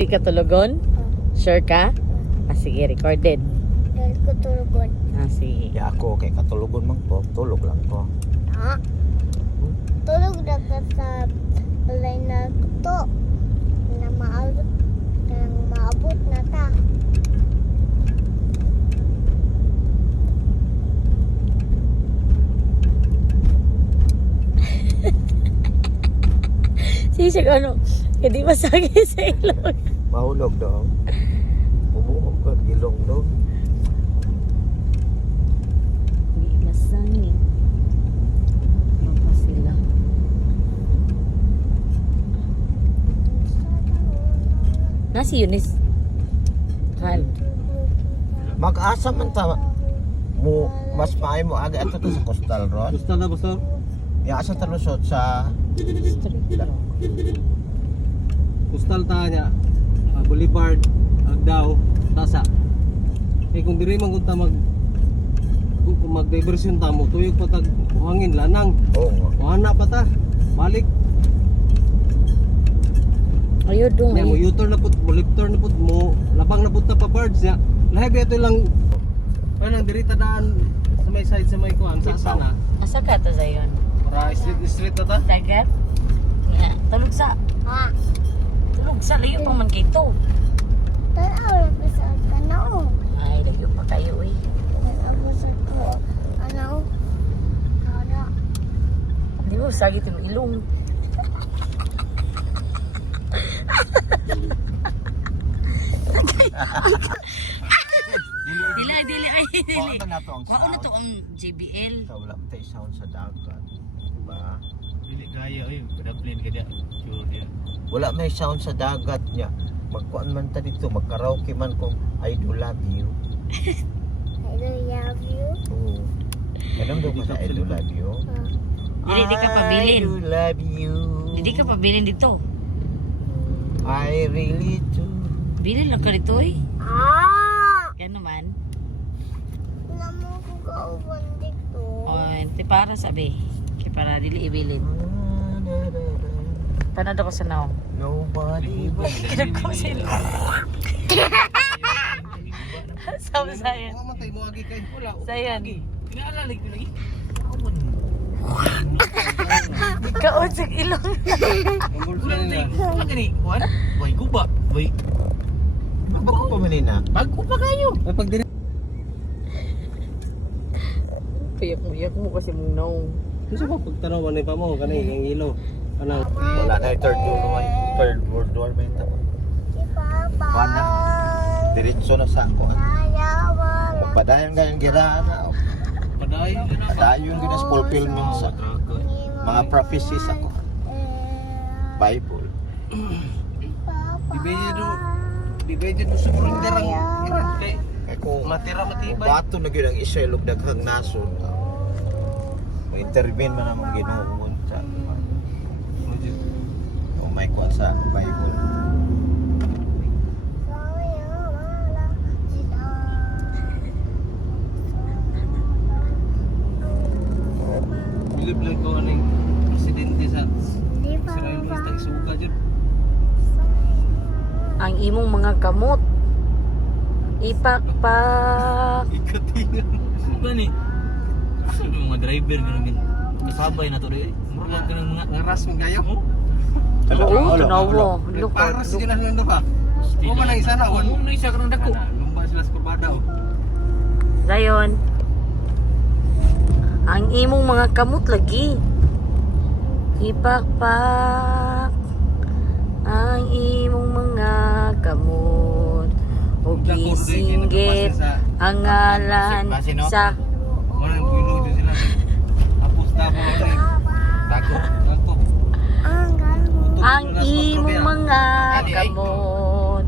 Di ka tulugon? Sure ka? Ah, sige, recorded. Dahil ko tulugon. Ah, sige. Ya ako kay katulugon man ko, tulog lang ko. Tulog na ka sa balay na kuto. Na maabot na ta. Sisig ano? Hindi masagi sa ilong. Mahulog daw. Umuog ka ilong daw. Hindi masangin. Mapa sila. Nasi Yunis. Hal. Mag-asa man ta mo mas maayo mo aga ato to sa Coastal Road. Gusto na, Pastor? Ya asa ta lusot sa Kustal ta niya. Boulevard, Agdao, Tasa. Eh kung diri man kunta mag-diversyon ta mo, tuyog pa tag buhangin lanang. Oo. Wala pa ta. Balik. Ayun dong. Nya mo U-turn na put, mo left turn na put, mo labang na put ta pa birds ya. Lahi ito lang anong diri ta daan sa may side sa may kuan sa sana. Asa ka to Zayon? Para street na ta. Dagat? Yeah. Tulog sa. Ha? Tulog sa. Layo pa man kay to. Tanaw na pa sa tanaw. Ay, layo pa kayo eh. Tanaw pa sa ko. Ano? Ano? Di ba sagit yung ilong? Dili ay dili. Wala na to ang Wao na sound. to ang JBL. Sa wala tay sound sa dagat. Diba? Dili gaya oy, kada plane kada sure dia. Wala may sound sa dagat niya. Magkuan man ta dito, magkaraoke man kung I do love you. I love you. Oo. Anong daw ba sa I do love you? Dili di ka pabilin. I do love you. Di ka pabilin dito. I really do. Bilin lang ka dito eh. Yan naman. Wala mo ko kauban dito. O, ente para sabi. Kaya para dili ibilin. Tanod ako sa naong. Nobody but Kinag ko sila. Sabi sa'yo. Wa man tay mo agi kay wala. Sayan. Inaalala ko lagi. Kaon sa ilong. Ang girlfriend niya. Ano gani? Kuan? Way guba. Way. Bago pa man na. Bago pa kayo. Ay pag diri. Payak mo kasi mong naong. Gusto ko pagtanaw man pa mo kanay ang ilo. Ano? Wala na yung third world war ba ito? Si Papa. Wala. Diretso na sa ako. Wala. Pagpadayon ka yung girana. Padayon na. Padayon ka na sa fulfillment sa mga prophecies ako. Bible. Dibedyo do surrender ang iran kay Kaya kung matira matibay. bato na yun ang Israel ug daghang nason. Ma-intervene man ang Ginoo sa o may kuha sa Bible. Bilib lang ko aning presidente sa Israel basta isuga jud. Ang imong mga kamot. Ipakpak. Ikatingan. Suga ni. Mga driver ganun kasabay na to rin. Murag ka ng mga ngaras ng gayo. Oo, tanawo. Para sa sila nang duha. O ba nang isa na? Ano na isa ka ng dako? Lumba sila sa kurbada o. Dayon. Ang imong mga kamot lagi. Ipakpak. Ang imong mga kamot. O gisinggit ang ngalan sa Walang gulog din sila. Tapos na po rin. Dako. Dako. ang imong mga kamot.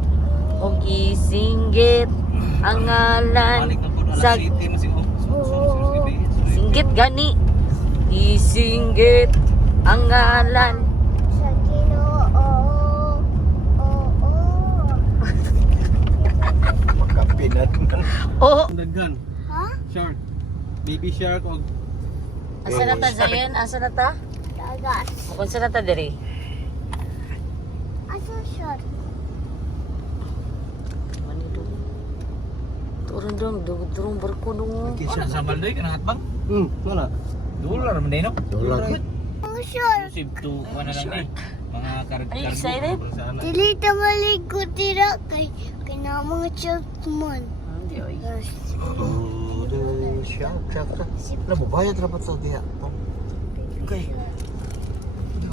O gisinggit ang ngalan Balik na po alas sa 7 masing singgit gani. Gisinggit ang ngalan. Sa Ginoo. Oo. Magkapinat man. Oh, Daghan. Ha? Shark. Baby shark o asa na ta Zayan? Asa na ta? Dagat. Kung sa na ta diri? Asa short? Turun dong, durung barko dong. Ano sa Maldoy ka nangat bang? Wala. Dolar man din no? Dolar. Ang sure. Sib to ano lang ni. Mga Are you excited? Dili ta malikot tira kay mga shark man. Hindi oy. Syak. Nabubayad rapat sa diha. Okay.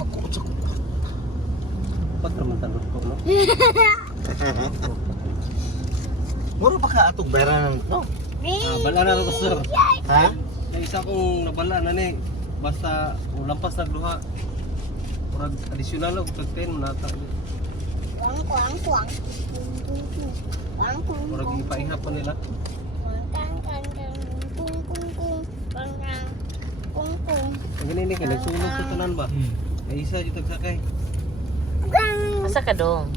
Ako sa ko. Pag naman tanong ko, no? Mura ba ka atong bayaran no? Bala na rin sir. Ha? May isa kong nabala na ni. Basta lampas na duha. Murag additional og tag 10 nata. Kuang. Murag ipaihap pa nila. Ang ganini kay nagsulog sa tanan ba? Ay isa jud tagsakay. Asa ka dong?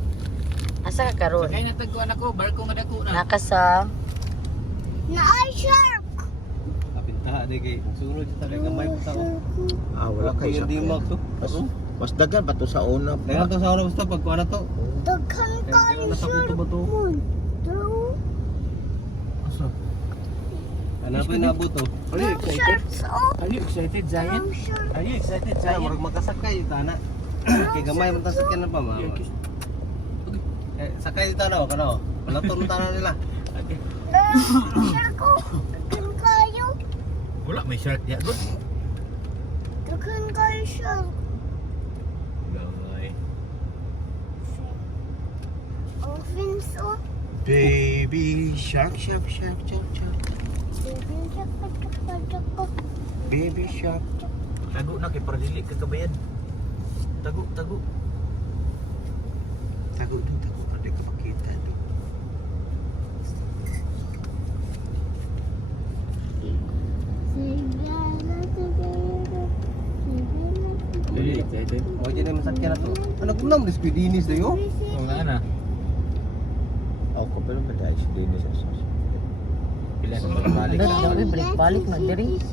Asa ka karon? Kaya natagkuan ako, barko nga dako na. Nakasa. Naay shark. Kapintaha di kay nagsulog sa tagay gamay pa tao. Wala kay Di sakyan. mag to. Mas dagan pa to sa una. Dagan to sa oras basta pag kuana to. Daghan Kaya kayo di na sa shark kuto ba to? man. True. Asa? Ana pa inabot to. Are you excited? Sharks oh. Are you excited, Zion? Ang shark. Are you excited, Kaya Zion? murag makasakay tana. Kay gamay man ta sakyan na pa ma. Sakay dito na kano. Palaton mo tanan nila. Okay. Shark oh. Daghan kayo. Wala may shark ya. Good. Daghan kayo shark. Gaway. Ang fins oh. Baby shark. Baby shark. Tago na kay para dili ka kabayan. Tago. Tago ada ka makita do. Really excited. O dyan na masakyan na to. Anak ko naman dinis dayo. Oo nga na. Ako pero madai si Dennis sa. Pila na Balik. balik. Dali, balik na diri.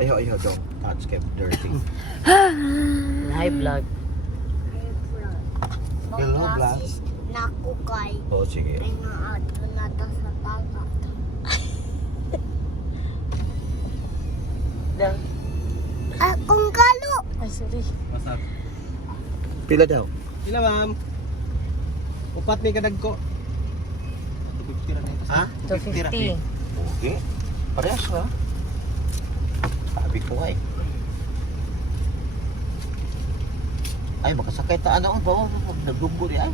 Ayo dong. Touch kept dirty. High blood. Hello, Blas. Naku kay. Oh sige. Ay nga ato na ta sa dagat. Dang. Akong kalo. Ay, sorry. Pasat. Pila daw? Ila ma'am. Upat ni kadag ko. Ha? 250. Okay. Parehas ha? Sabi ko ay. Ay, makasakay ta ano ba? Nagdumbo di ay.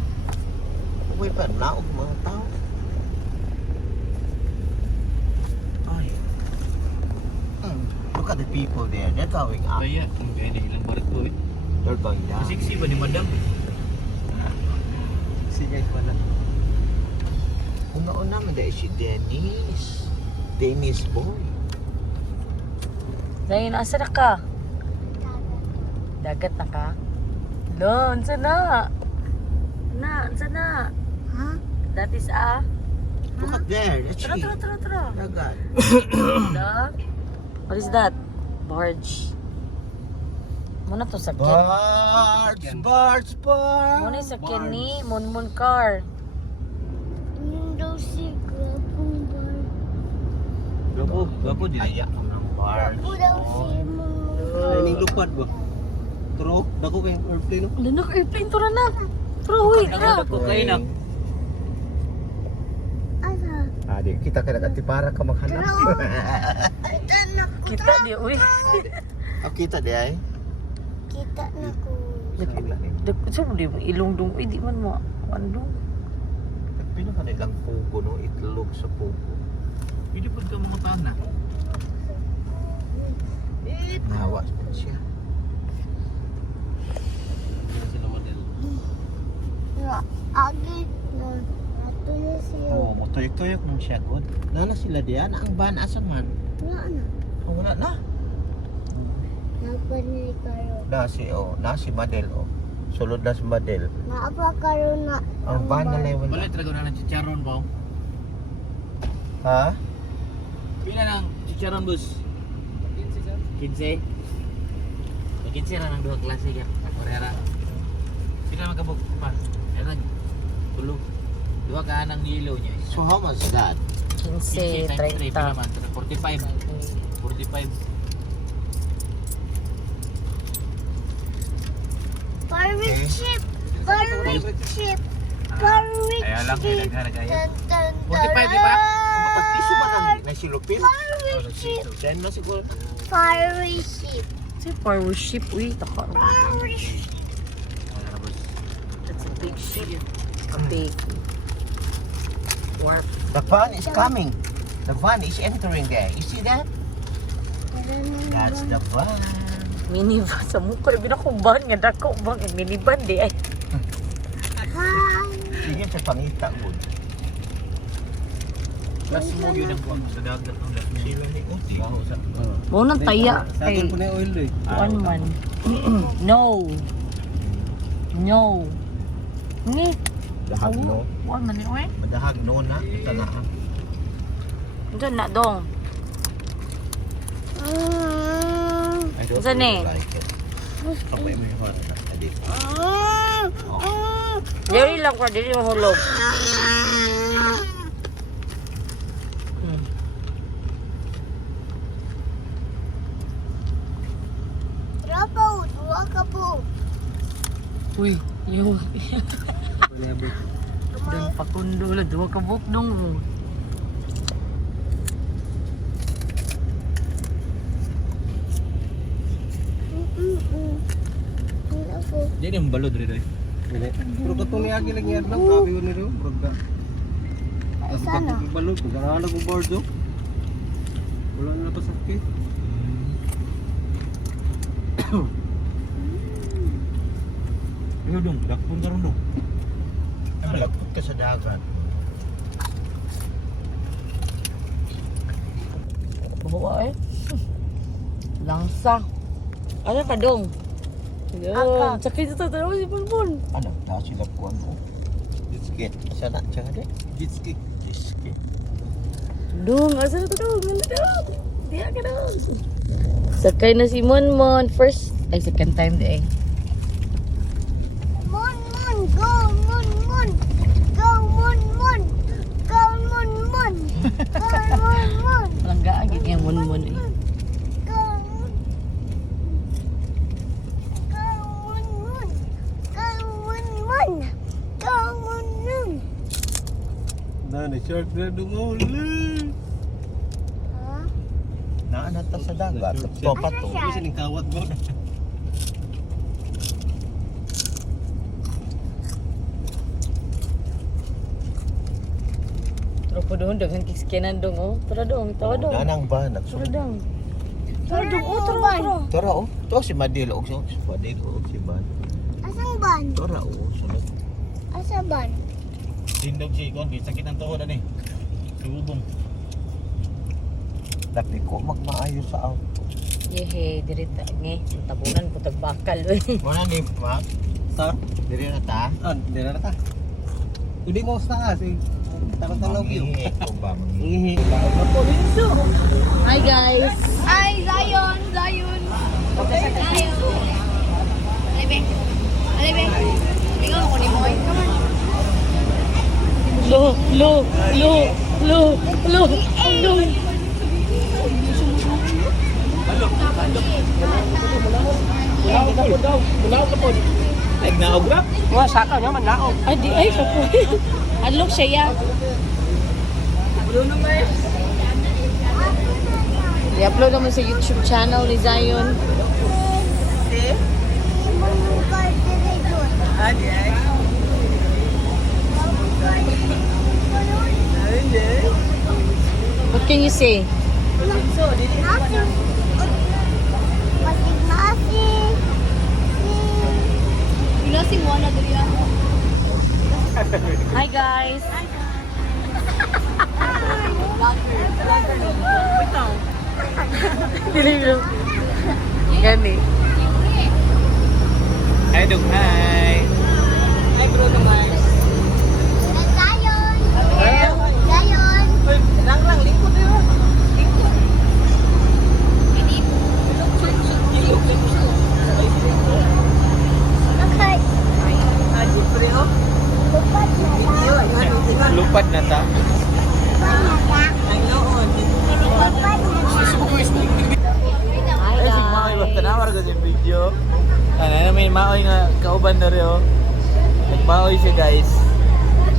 Uy pa, naog mga tao. Ay. Look at the people there. They're going up. Kaya, kaya na ilang barko eh. They're going down. Siksi ba ni madam? Sige pala. Una-una man dahil si Dennis. Dennis boy. Zayn, asa na ka? Dagat na ka? Lon, sana. Sana. Ha? That is a. Look at there. That's she. Tara. Dagat. Da? What is that? Barge. Muna to sa kin. Barge. Muna sa kin ni Monmon car. Yung daw si Grapong Bar. Gapo din. Ayak mo ng barge. Ako daw si Ay ning lupad ba? Turo, dako kay airplane no. Lanak airplane to na. Tara, huy, tara. Dako kayo na. Asa? Di kita kaya nagantipara ka maghanap. Kita na ko. Kita di, uy. Oh, kita di ay. Kita na ko. Sabi di, ilong dong, di man mo. Ano? Pino ka nilang pugo no? Itlog sa pugo. Pwede po ka mga taon na. Nawa siya. Hindi sila model. Agi na. Ato na siya. Oh, motoyok-toyok nung siya god. Nana sila diyan, ang ban asa man. Wala na. Oh, wala na. Napanay kayo. Nasi Madel oh. Sulod na si Madel. Naapa kayo na. Ang ban na lang wala. Wala talaga na ng chicharon ba? Ha? Pila ng chicharon bus? 15. 15 ra ng duha klase ka. Orera. Pila magkabog pa? Era tulo. Dua ka ng yellow niya. So how much is that? 15, 30. naman. 45. 45. Pirate ship. Pirate ship. Pirate Ay, alam, ship. naghanap kayo. Dun, dun, 45, di ba? Magpiso ba na silupin? Pirate ship. Then na siguro. Pirate ship. It's a power ship. Uy, taka. Pirate ship. That's a big ship. A big warp. The van is coming. The van is entering there. You see that? That's the van. Minivan. Sa mukha. Sabi na kong van. Nga dako bang. Minivan di ay. Hi. Sige sa pangita po. Last mo yun ang buwan sa dagat ng last mo. Baho sa... Mo nang taya. Sa akin po na yung oil eh. One man. No. No. Ni. Dahag no. One man. Uy. Madahag no na. Ito na. Diyan na dong. I don't Saan eh? like it. Kapay mo yung horn na. Adi. Dili lang pa. Dili mahulog. Berapa? Dua kabu. Uy. Yung. Doon pakundo lang. Dua ka buk dong. Jadi ang balod rin eh. Pero katong niagi lagi yan lang. Grabe yun nito. Broga. Tapos katong balog. Pagkarahan ako board oh. Wala na pa sakit. Ano dong? Dakpon ka rin dong. Nalagpot ka sa dagat. Bawa eh. Langsa. Ano ka dong? Yun. Sakit ito. Tanaw si Bulbul. Ano? Na sila po ano? Biscuit. Sana. Tsaka de. Jitski. Biscuit. Dong. Asa na ito dong? Wala dong. Diya ka dong. Sakay na si Monmon. First. Ay, second time di eh. Mon, mon, go, mon, mon. Go, mon, mon. Go, mon, mon. Go, mon, mon. Walang gaagin yung Monmon eh. Go, mon. Go, mon, mon. Go, mon, mon. Go, mon, mon. Na, short na dumuli. Huh? Naanata sa dagat. Topat to. Kasi ning kawat mo. Pero po doon, daghang kiskinan dong oh. Tara dong, tawa dong. Nanang ba? Tara Nagsunod. dong. Tara dong, oh, tara, Ban. tara. Tora oh. To si Madil oh. Si Madil oh. Si Ban. Asang ban? Tora oh. Sunod. Asa ban? Tindog si Ikon. Sakit ang tuhod ano eh. Lubong. Dati ko magmaayo sa auto. Yehe, dirita nge. Tabunan po tagbakal eh. Muna ni Ma. Sa? Diri na ta. Ah, di na ta. Hindi mo sa kasi. Tarantalaw yun. Mangihi ko ba? Ihi. Hi guys. Ay, Zion! Zion! Zion! Alibe! Alibe! Ikaw ako ni Moy. Come on! Lo, lo, lo, lo, lo, lo. Nagnaog rap. Wah, saka nyo man naog. Ay, di ay, kapo. Unlock siya ya. I-upload naman sa YouTube channel ni Zion. What can you say? Hi guys. Gani. Hi dong, hi. Hi Bruno Mars. Zion! Zion! Lang lingkod yun. Okay. Haji Preo. Lupat na lang. Video, Lipad na ta. Ay, si Maoy ba? Tanawar ko yung video. Ano, may Maoy nga kauban na rin, oh. Nagmaoy siya, guys.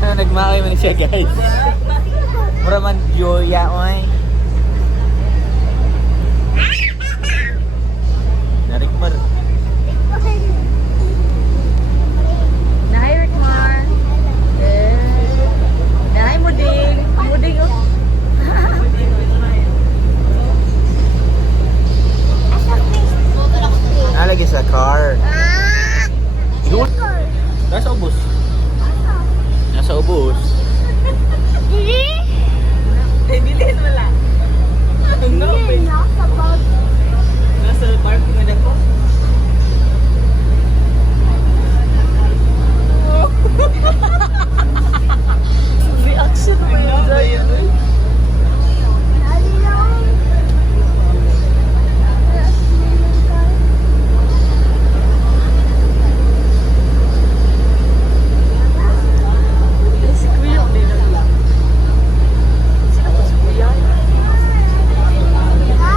Nagmaoy man siya, guys. Mura man, Joya, oy. Narikmar. Nahay, Rickmar. Nahay, Muding. Muding, oh. Nalagi sa car. Yun. Nasa ubos. Nasa ubos. Nasa parking na dako. Reaction mo yun, Zion. Si Kuya, hindi na lang. Sino ba si Kuya?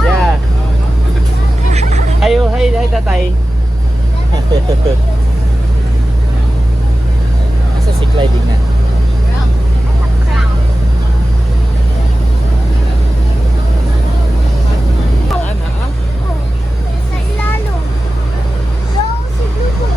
Yeah. Ayo, hi tatay. Asa si Clyde na? Ana, ah? Sa ilalim. So, siguro.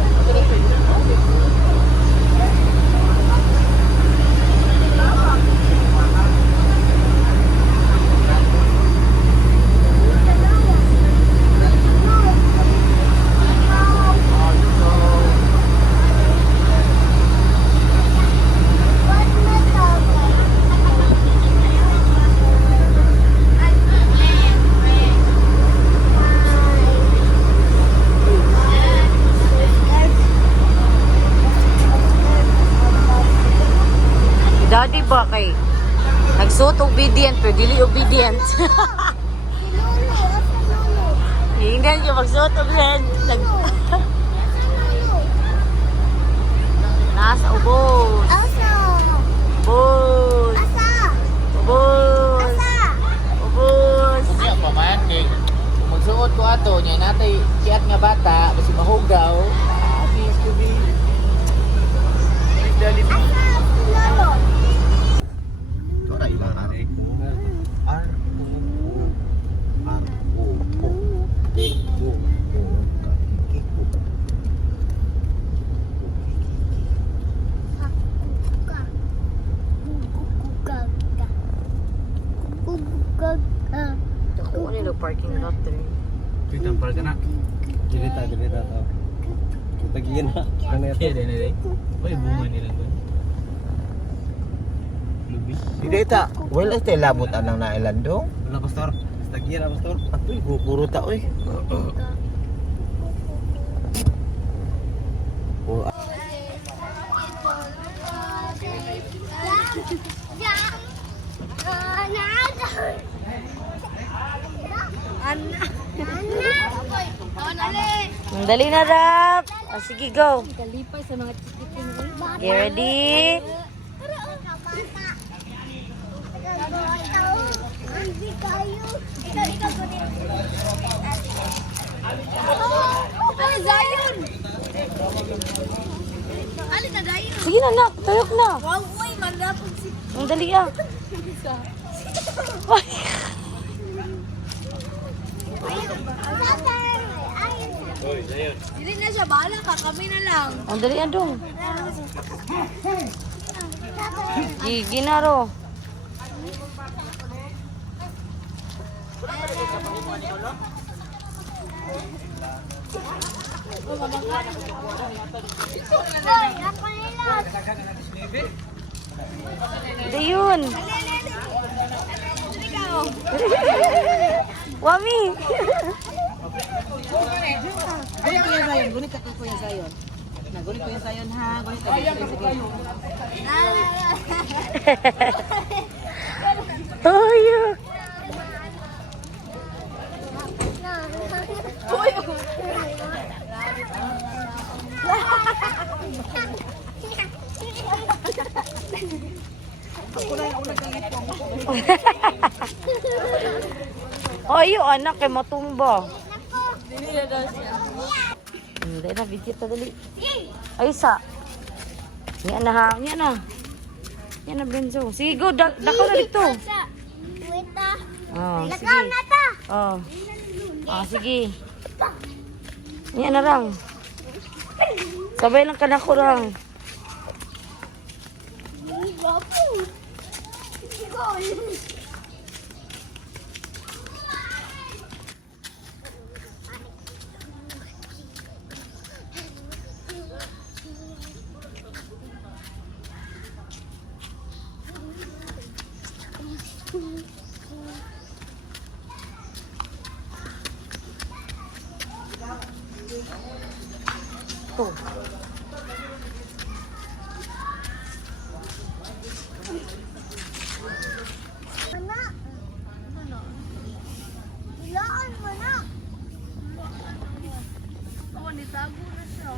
Daddy ba kay nagsuot obedient pero dili obedient. Hindi niya magsuot obedient. Nasa ubos. Ubos. Ubos. Ubos. Siya pa man kay magsuot ko ato nya natay kiat nga bata basi mahugaw. Please to be. Dali. Tora ilang R. R. R. O. O. O. Ako nila parking lot rin. Kita park na. Dirita to. Kita giyan na. Ano ito? Kaya din nila. Oy, bunga nila doon. Lubi. Hindi ta. Well, ito labot anang nailandong. Wala pastor. Kita giyan na pastor. Apoy, guguro ta, oy. Oh, Dali na, Rap. Oh, sige, go. Kalipay sa mga chikiting. Get ready. Hindi kayo. Ikaw ko din. Ay, Zion! Alin na, Zion? Sige na, nak. Tuyok na. Wow, uy, malapag si... Ang dali ah. Ay. Dili na siya, bahala ka, kami na lang. Ang dali ah, dong. Gigi na ro. Hoy, ako nila. Ito yun. Wami. Gunit ko yung sayon, gunit ka ko yung sayon. Nagunit ko yung sayon ha, gunit ka. Oh, yeah. Oh, iyo anak kay matumba. Hindi na, video ta dali. Ay, isa. Yan na ha, yan na. Yan na, Benzo. Sige, go, dako na dito. Wait na. Oh, Lakaw sige. na ta. Oh. Ah, sige. Yan na lang. Sabay lang ka na ko lang. Tuh. Anak. Ilaan mo na. Oh, nitago na siya.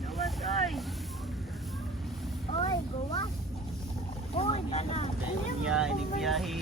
Gawas, oy. Oy, gawas. Oy, tana. Ini biyahe.